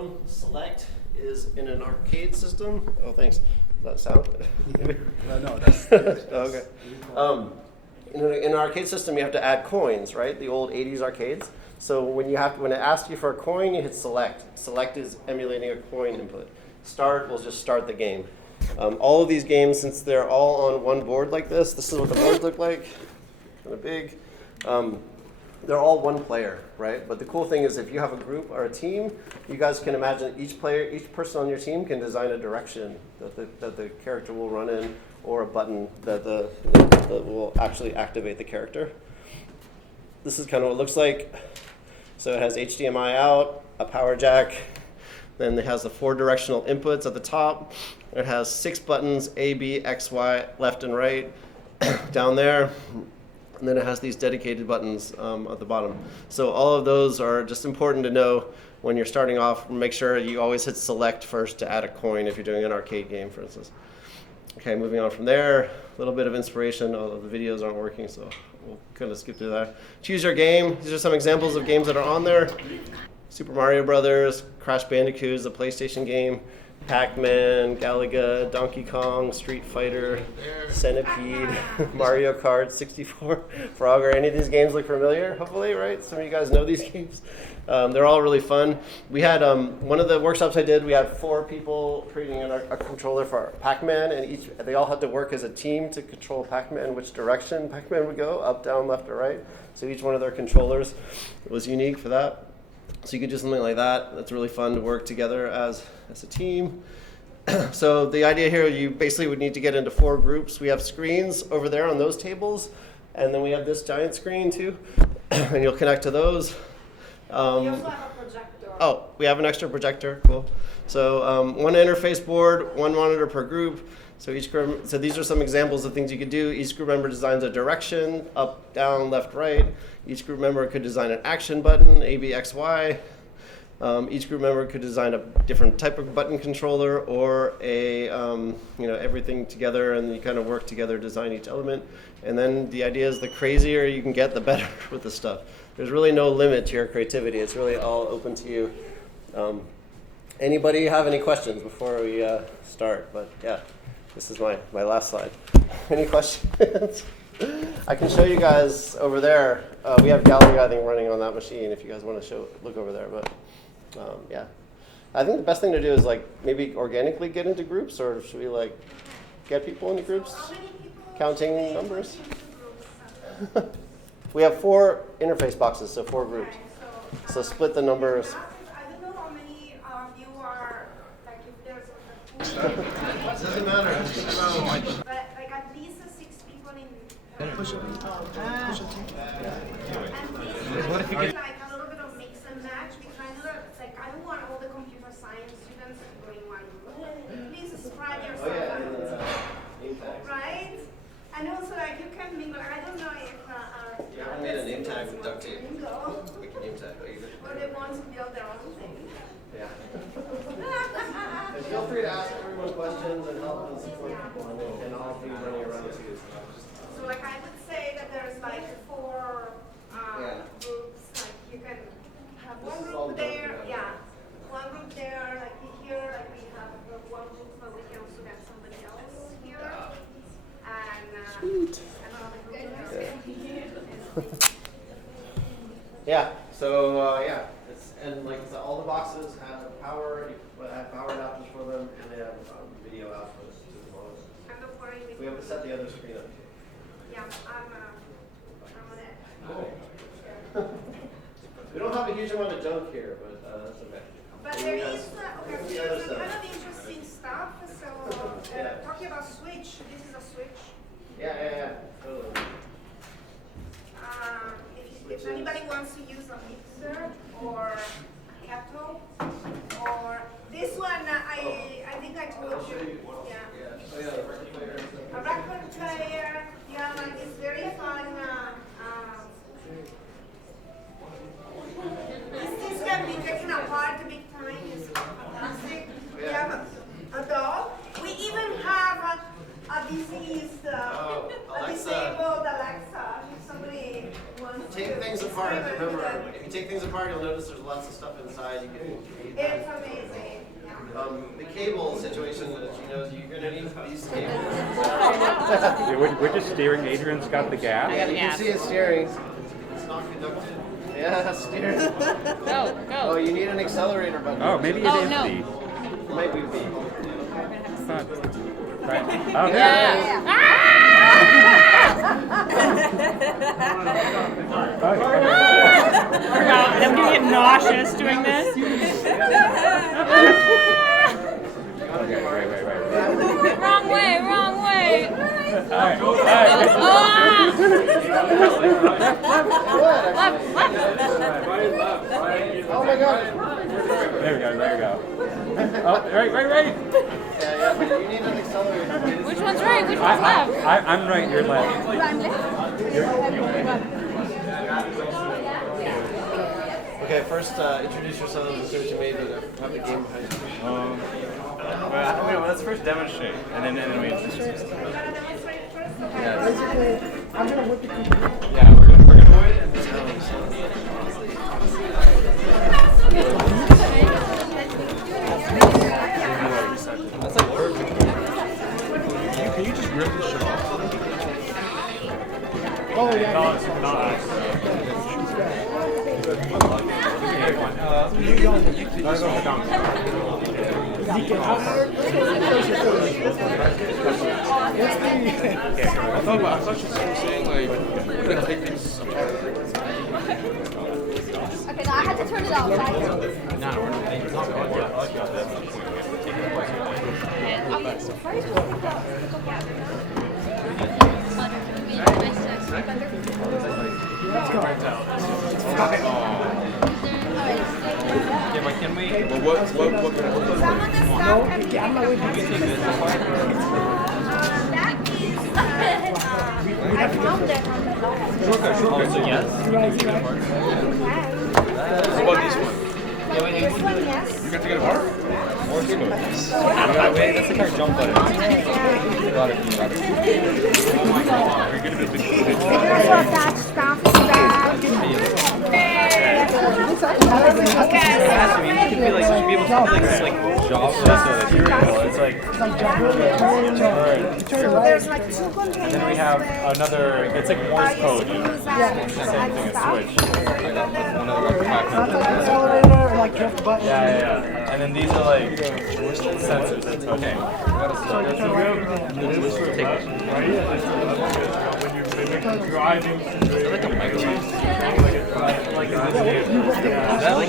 from, select, is in an arcade system. Oh, thanks. Does that sound? No, that's okay. In an arcade system, you have to add coins, right? The old 80s arcades. So when it asks you for a coin, you hit select. Select is emulating a coin input. Start will just start the game. All of these games, since they're all on one board like this is what the boards look like, kind of big. They're all one player, right? But the cool thing is if you have a group or a team, you guys can imagine each person on your team can design a direction that the character will run in, or a button that will actually activate the character. This is kind of what it looks like. So it has HDMI out, a power jack, then it has the 4 directional inputs at the top. It has 6 buttons, A, B, X, Y, left and right, down there. And then it has these dedicated buttons at the bottom. So all of those are just important to know when you're starting off. Make sure you always hit select first to add a coin if you're doing an arcade game, for instance. Okay, moving on from there, a little bit of inspiration, although the videos aren't working, so we'll kind of skip through that. Choose your game. These are some examples of games that are on there. Super Mario Brothers, Crash Bandicoot is a PlayStation game, Pac-Man, Galaga, Donkey Kong, Street Fighter, Centipede, Mario Kart 64, Frogger. Any of these games look familiar, hopefully, right? Some of you guys know these games. They're all really fun. We had one of the workshops I did, we had 4 people creating a controller for Pac-Man, and they all had to work as a team to control Pac-Man, which direction Pac-Man would go, up, down, left, or right. So each one of their controllers was unique for that. So you could do something like that. That's really fun to work together as a team. So the idea here, you basically would need to get into 4 groups. We have screens over there on those tables, and then we have this giant screen too, and you'll connect to those. We also have a projector. Oh, we have an extra projector, cool. So 1 interface board, 1 monitor per group. So these are some examples of things you could do. Each group member designs a direction, up, down, left, right. Each group member could design an action button, A, B, X, Y. Each group member could design a different type of button controller, or everything together, and you kind of work together, design each element. And then the idea is the crazier you can get, the better with this stuff. There's really no limit to your creativity. It's really all open to you. Anybody have any questions before we start? But yeah, this is my last slide. Any questions? I can show you guys over there. We have Galaga, I think, running on that machine if you guys want to look over there. But yeah, I think the best thing to do is maybe organically get into groups, or should we get people into groups? Counting numbers? We have 4 interface boxes, so 4 groups. So split the numbers. I don't know how many of you are, if there's It doesn't matter. but at least 6 people in. Push it. Push it. And what if you get a little bit of mix and match? We kind of I don't want all the computer science students doing one group. Please spread yourself out. Right? And also you can mingle. I don't know if you haven't made a name tag with duct tape. We can name tag either. Or they want to build their own thing. Yeah. And feel free to ask everyone questions and help and support people, and I'll be running around too. So I would say that there's 4 groups. You can have one group there, one group there, here, we have one group, but we can also have somebody else here. And another group there. Yeah. So all the boxes have power. You have power adapters for them, and they have video outputs as well. We have to set the other screen up. Yeah, I'm on it. Cool. We don't have a huge amount of junk here, but that's okay. But there is there's a kind of interesting stuff. So talking about switch, this is a switch. Yeah. Totally. If anybody wants to use a mixer or a kettle, or this one, I think I told you. Yeah. A record player. Yeah, it's very fun. This can be taken apart big time. It's fantastic. We have a doll. We even have a diseased, a disabled Alexa. If somebody wants to Take things apart. apart, remember, if you take things apart, you'll notice there's lots of stuff inside. You can read that. It's amazing. Yeah. The cable situation, as you know, you're going to need these cables. Yeah, we're just steering. Adrian's got the gas. You can see it steering. It's not conducted. Yeah, steering. Go. Oh, you need an accelerator button. Oh, maybe it is no. B. It might be B. Right. Okay. Yeah. I'm gonna get nauseous doing this. Okay, right. Wrong way. Alright. Oh my god. There we go. Oh, right. Yeah, but you need an accelerator. Which one's right? Which one's left? I'm right, you're left. Okay, first introduce yourselves and see what you made and have the game behind you. Well, let's first demonstrate, and then we. You're gonna demonstrate first? Okay. Yeah, we're gonna wait and That's like perfect. Can you just rip this shit off? Oh, yeah. No. I thought she was saying like we're gonna take things. Okay, now I had to turn it off. Yeah, but can we? Well, what Some of the stuff can be taken apart. That is, I found it on the low. So yes. What about this one? This one, yes. You got to get it apart? Or two. That's the kind of jump button. There's all that stuff to that. There's like two containers. And then we have another, it's like Morse code. Same thing as Switch. Accelerator and like drift button. Yeah. And then these are like sensors. That's okay.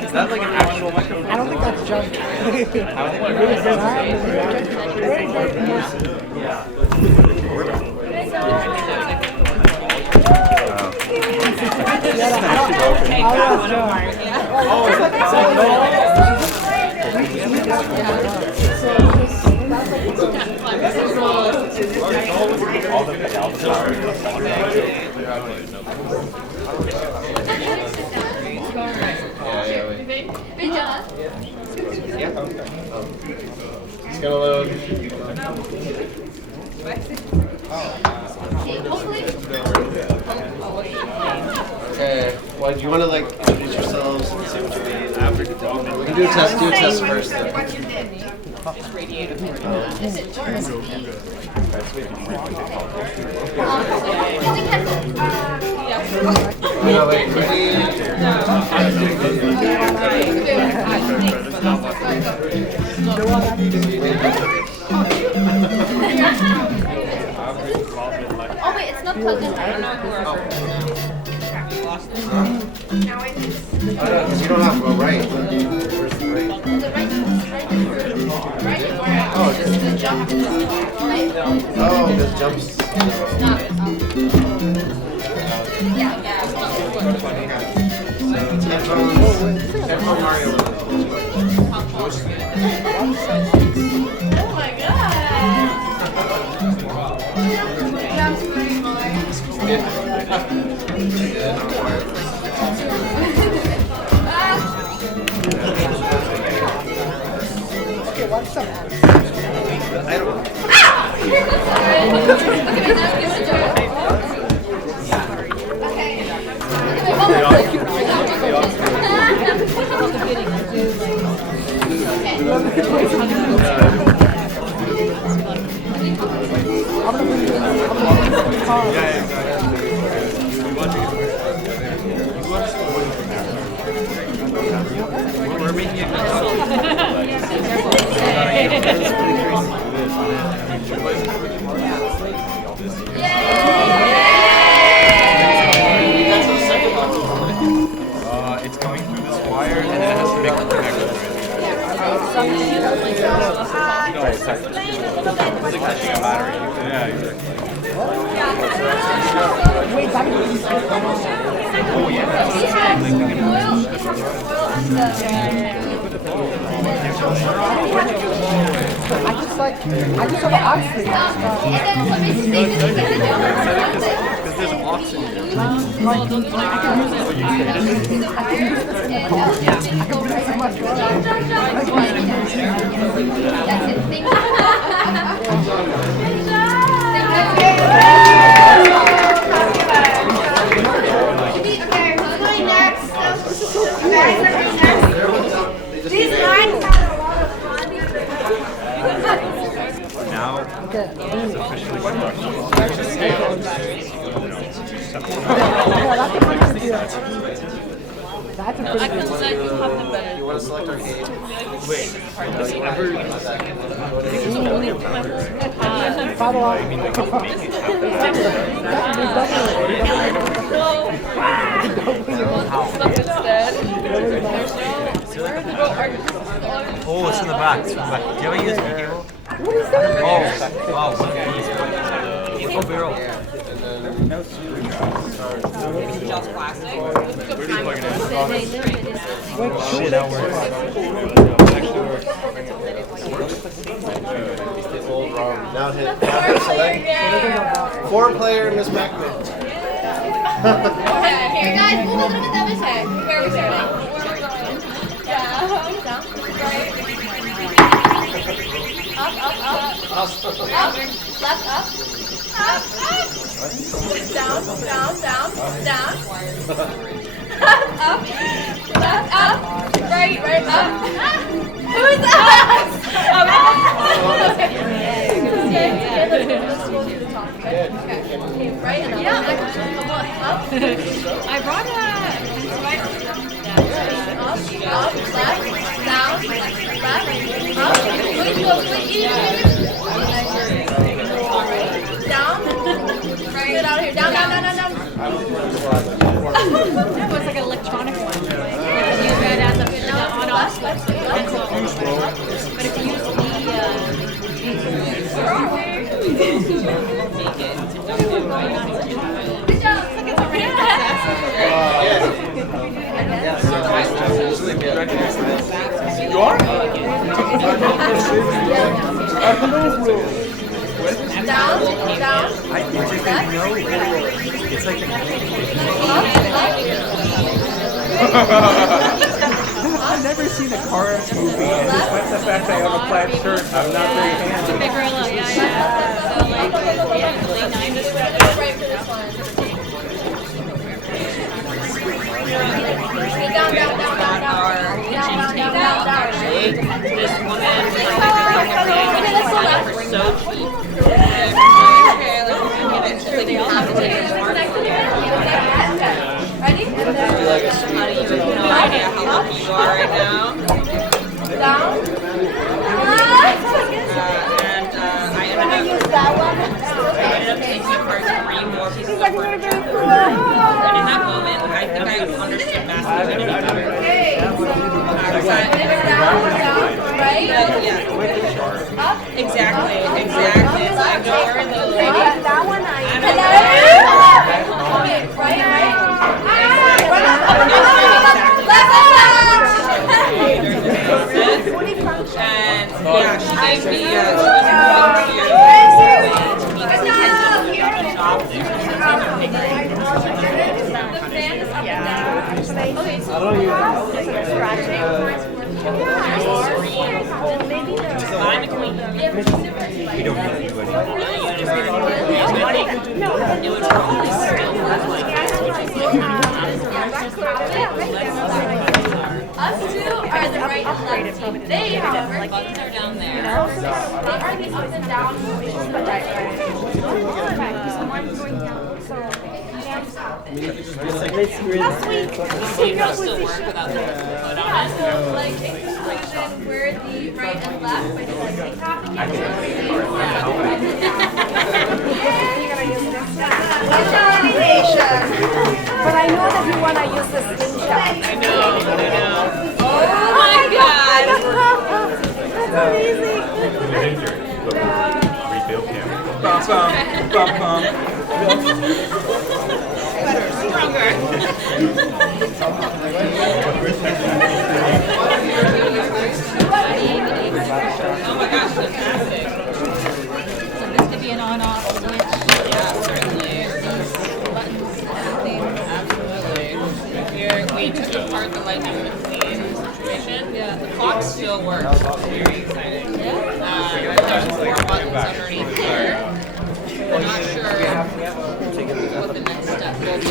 Is that like an actual microphone? I don't think that's junk. Hey, Jonah. It's gonna load. Hopefully. Okay. Well, do you want to like introduce yourselves and see what you made? We can do a test. Do a test first. Though. What you did. No, wait. Oh wait, it's not plugged in. I don't know who are. Now it is. You don't have to go right. Where's the right? Oh, Just the jump. oh, there's jumps. Headphone Mario. Oh my god. Jumps pretty Okay, what's up? I don't know. Okay. We're making it it's coming through this wire and then it has to make a connection. No, it's like touching a battery. Yeah, exactly. Oh, I just have an oxygen. because there's oxygen. These lines had a lot of fun. Now it's officially starting. That's a I pretty can let you have the better. You want to select arcade? Wait, does he ever? follow up. I mean, like, make it happen. Instead. Oh, it's in the back. It's in the back. Do you have a USB cable? What is that? Oh, oh, barrel. Just plastic. Where do you plug it in? Shit, that works. Actually works. Old ROM. Now hit select. 4-player Miss Pac-Man. Okay, here guys, move a little bit that way. Where are we starting? Down, right. Up, left, up. Down, up, left, up, right, up. Who's that? Okay, let's go to the top, okay? Right, and up. Up. I brought a. Up, left, down, left, up. Wait, down, right, get out of here, down. That was like an electronic one. You read as a on-off switch. But if you use Good job, look at the You are? down. I just didn't know. It's like I've never seen a car movie, and despite the fact I have a plaid shirt, I'm not very handy. Big gorilla, yeah. So like, yeah, late 90s. Right for this one. Down. This woman for so cheap. Ready? Like a sweet. No idea how lucky you are right now. Down. And I ended up taking apart 3 more pieces of furniture. And in that moment, I think I understood masculinity. Okay. Down, right? Yeah. Up. Exactly. Like there are those. That one I Okay, right. And yeah, she gave me We don't know anybody. it would probably still look like Us two are are the right and left team. They, however, Buttons are down there. they are the up and down motions, but right. Last week, It does still work without the foot on Yeah, it. so like exclusion where the right and left, but it's like they have to get but I know that you want to use the slingshot. I know. Oh my god. That's amazing. Bum, bum, bum, bum. Stronger. Oh my gosh, fantastic. So this could be an on-off switch. Yeah, certainly. Buttons, everything. Absolutely. We took apart the lightning McQueen situation. Yeah. The clock still works. Very exciting. Yeah. There's 4 buttons underneath here. I'm not sure what the next step will be.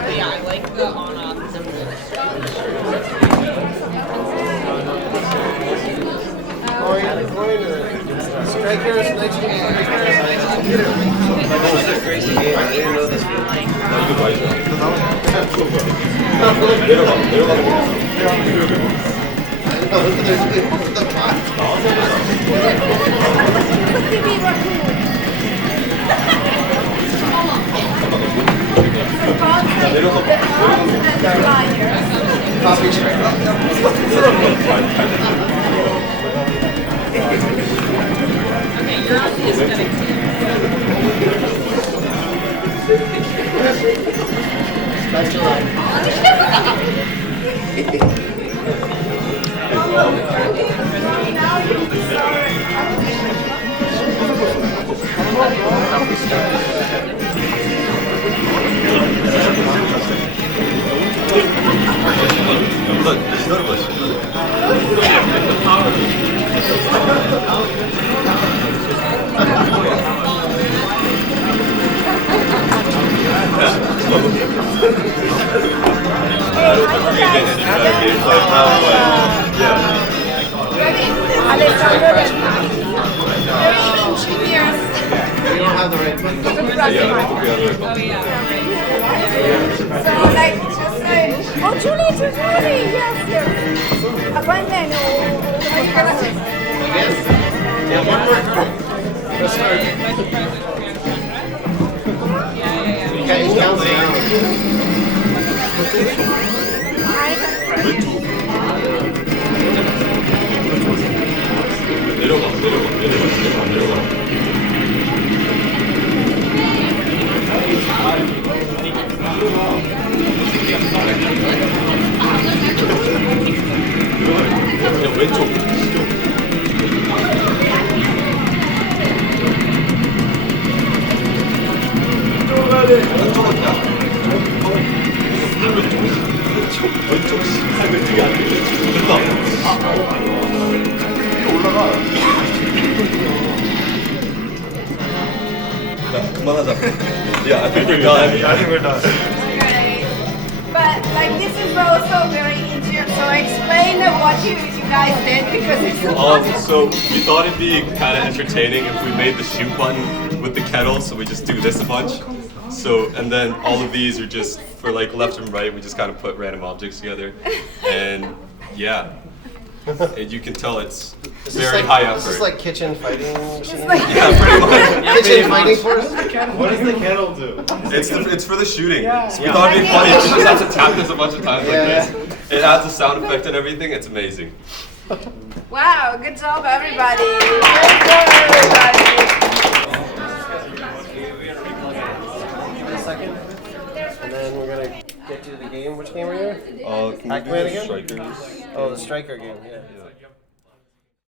But yeah, I like the on-off symbol. Strikers, nice to meet you. My name is Gracie Game. I didn't know this field. Coffee striker. Okay, you're on the aesthetic team. Look, it's notable. We don't have the right button. So like, just like, oh Julie, yes, yes. Appointment, are you gonna? Yes? Yeah, one more card. Let's start. Yeah, it counts down. 그만하자. Yeah, I think we're done. I think we're done. Great. But like this is also very interesting. So explain what you guys did because it's so fun. So we thought it'd be kind of entertaining if we made the shoot button with the kettle, so we just do this a bunch. So, and then all of these are just, for like left and right, we just kind of put random objects together. And yeah, and you can tell it's very high effort. This is like kitchen fighting machine. Yeah, pretty much. Kitchen fighting force. What does the kettle do? It's for the shooting. So we thought it'd be funny if you just have to tap this a bunch of times like this. It adds a sound effect and everything. It's amazing. Wow, good job everybody. Good job everybody. Second, and then we're gonna get to the game. Which game are you? Can we do Pac-Man again? Strikers? Oh, the striker game. Yeah.